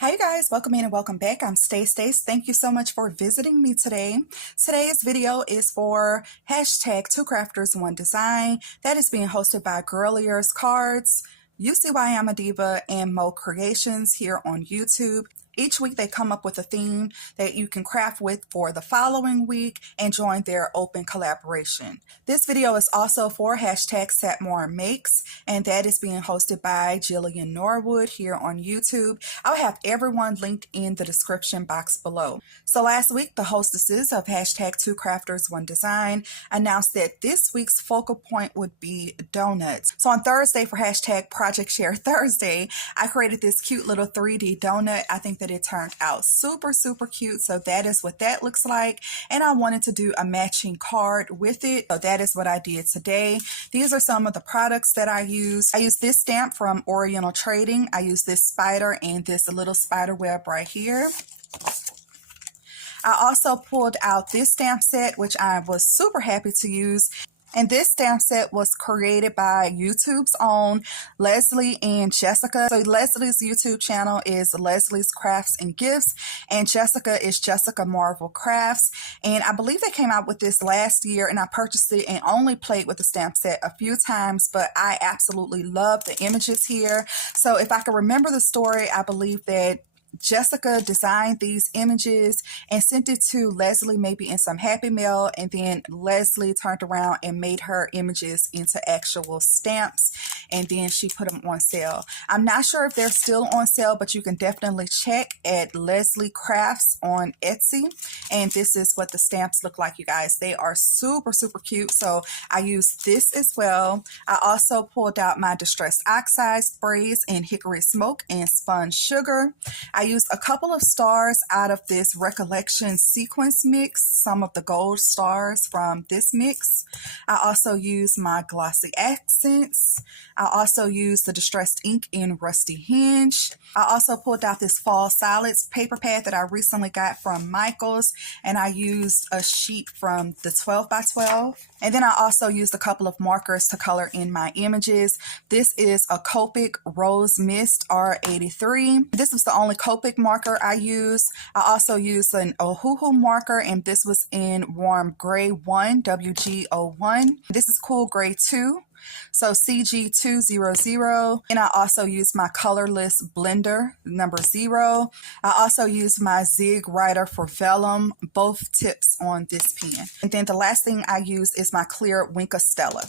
Hi, you guys. Welcome in and welcome back. I'm Stace. Thank you so much for visiting me today. Today's video is for hashtag Two Crafters One Design. That is being hosted by Girlier's Cards, UCY I'm a Diva, and Mo Creations here on YouTube. Each week they come up with a theme that you can craft with for the following week and join their open collaboration. This video is also for hashtag Satmore Makes, and that is being hosted by Jillian Norwood here on YouTube. I'll have everyone linked in the description box below. So last week, the hostesses of hashtag Two Crafters One Design announced that this week's focal point would be donuts. So on Thursday for hashtag Project Share Thursday, I created this cute little 3D donut. I think that it turned out super cute. So that is what that looks like. And I wanted to do a matching card with it. So that is what I did today. These are some of the products that I use. I use this stamp from Oriental Trading. I use this spider and this little spider web right here. I also pulled out this stamp set, which I was super happy to use. And this stamp set was created by YouTube's own Leslie and Jessica. So Leslie's YouTube channel is Leslie's Crafts and Gifts, and Jessica is Jessica Marvel Crafts. And I believe they came out with this last year, and I purchased it and only played with the stamp set a few times, but I absolutely love the images here. So if I can remember the story, I believe that Jessica designed these images and sent it to Leslie maybe in some Happy Mail, and then Leslie turned around and made her images into actual stamps, and then she put them on sale. I'm not sure if they're still on sale, but you can definitely check at Leslie Crafts on Etsy. And this is what the stamps look like, you guys. They are super cute. So I used this as well. I also pulled out my Distressed Oxide sprays in Hickory Smoke and Spun Sugar. I used a couple of stars out of this Recollection sequence mix, some of the gold stars from this mix. I also used my glossy accents. I also used the Distressed ink in Rusty Hinge. I also pulled out this Fall Solids paper pad that I recently got from Michaels, and I used a sheet from the 12 by 12. And then I also used a couple of markers to color in my images. This is a Copic Rose Mist R83. This was the only Copic marker I used. I also used an Ohuhu marker, and this was in Warm Gray 1, WG01. This is Cool Gray 2. So CG200, and I also used my colorless blender number 0. I also used my Zig Writer for vellum, both tips on this pen. And then the last thing I used is my clear Wink Stella.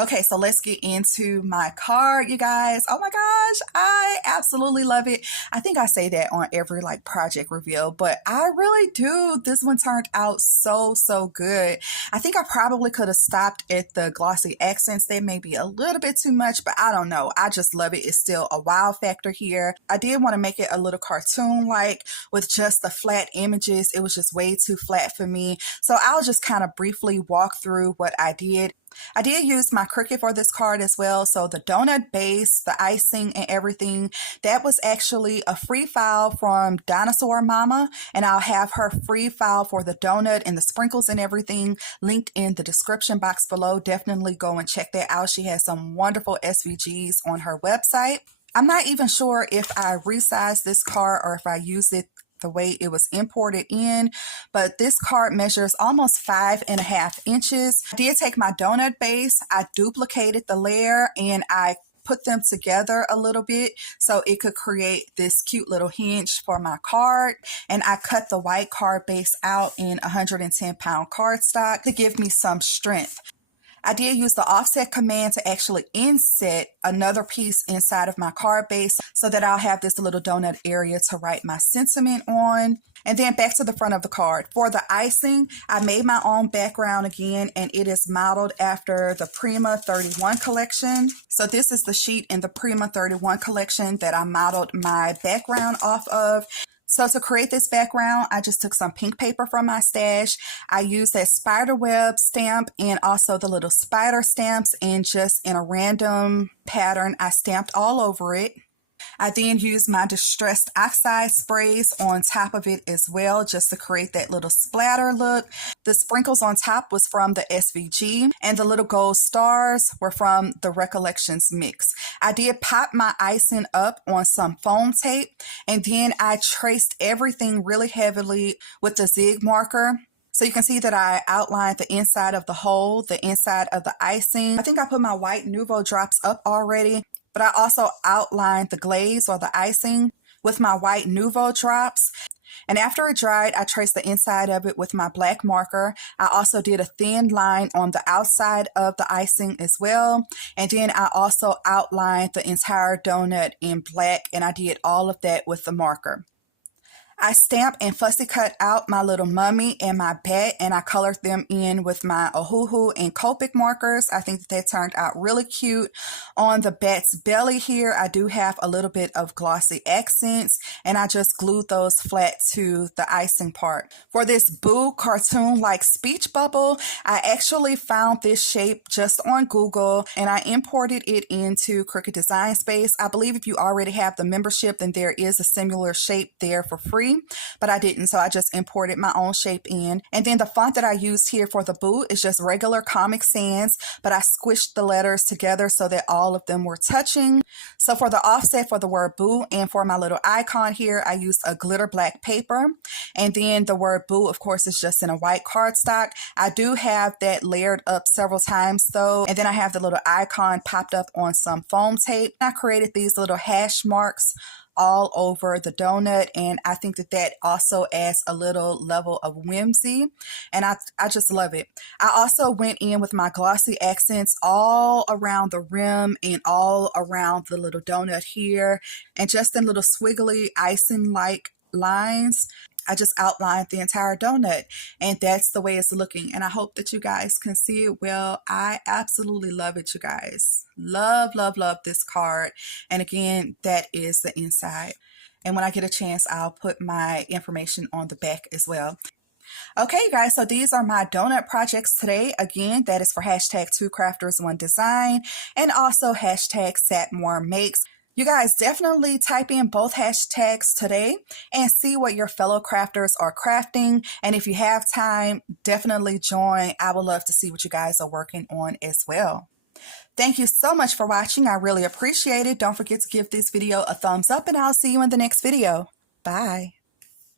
Okay, so let's get into my card, you guys. Oh my gosh, I absolutely love it. I think I say that on every project reveal, but I really do. This one turned out so good. I think I probably could have stopped at the glossy accents. They may be a little bit too much, but I don't know. I just love it. It's still a wow factor here. I did want to make it a little cartoon-like with just the flat images. It was just way too flat for me. So I'll just kind of briefly walk through what I did. I did use my Cricut for this card as well. So the donut base, the icing and everything, that was actually a free file from Dinosaur Mama. And I'll have her free file for the donut and the sprinkles and everything linked in the description box below. Definitely go and check that out. She has some wonderful SVGs on her website. I'm not even sure if I resized this card or if I used it the way it was imported in, but this card measures almost 5.5 inches. I did take my donut base, I duplicated the layer, and I put them together a little bit so it could create this cute little hinge for my card. And I cut the white card base out in 110-pound cardstock to give me some strength. I did use the offset command to actually inset another piece inside of my card base so that I'll have this little donut area to write my sentiment on. And then back to the front of the card. For the icing, I made my own background again, and it is modeled after the Prima 31 collection. So this is the sheet in the Prima 31 collection that I modeled my background off of. So to create this background, I just took some pink paper from my stash. I used that spider web stamp and also the little spider stamps, and just in a random pattern, I stamped all over it. I then used my Distressed Oxide sprays on top of it as well, just to create that little splatter look. The sprinkles on top was from the SVG, and the little gold stars were from the Recollections mix. I did pop my icing up on some foam tape, and then I traced everything really heavily with the Zig marker. So you can see that I outlined the inside of the hole, the inside of the icing. I think I put my white Nuvo drops up already, but I also outlined the glaze or the icing with my white Nuvo drops. And after it dried, I traced the inside of it with my black marker. I also did a thin line on the outside of the icing as well. And then I also outlined the entire donut in black, and I did all of that with the marker. I stamped and fussy cut out my little mummy and my bat, and I colored them in with my Ohuhu and Copic markers. I think that turned out really cute. On the bat's belly here, I do have a little bit of glossy accents, and I just glued those flat to the icing part. For this Boo cartoon-like speech bubble, I actually found this shape just on Google, and I imported it into Cricut Design Space. I believe if you already have the membership, then there is a similar shape there for free, but I didn't, so I just imported my own shape in. And then the font that I used here for the Boo is just regular Comic Sans, but I squished the letters together so that all of them were touching. So for the offset for the word Boo and for my little icon here, I used a glitter black paper. And then the word Boo, of course, is just in a white cardstock. I do have that layered up several times though. And then I have the little icon popped up on some foam tape. I created these little hash marks all over the donut, and I think that that also adds a little level of whimsy, and I just love it. I also went in with my glossy accents all around the rim and all around the little donut here, and just in little squiggly icing like lines. I just outlined the entire donut, and that's the way it's looking, and I hope that you guys can see it well. I absolutely love it, you guys. Love, love, love this card. And again, that is the inside. And when I get a chance, I'll put my information on the back as well. Okay, you guys, so these are my donut projects today. Again, that is for hashtag 2crafters1design and also hashtag SatMoreMakes. You guys definitely type in both hashtags today and see what your fellow crafters are crafting. And if you have time, definitely join. I would love to see what you guys are working on as well. Thank you so much for watching. I really appreciate it. Don't forget to give this video a thumbs up, and I'll see you in the next video. Bye.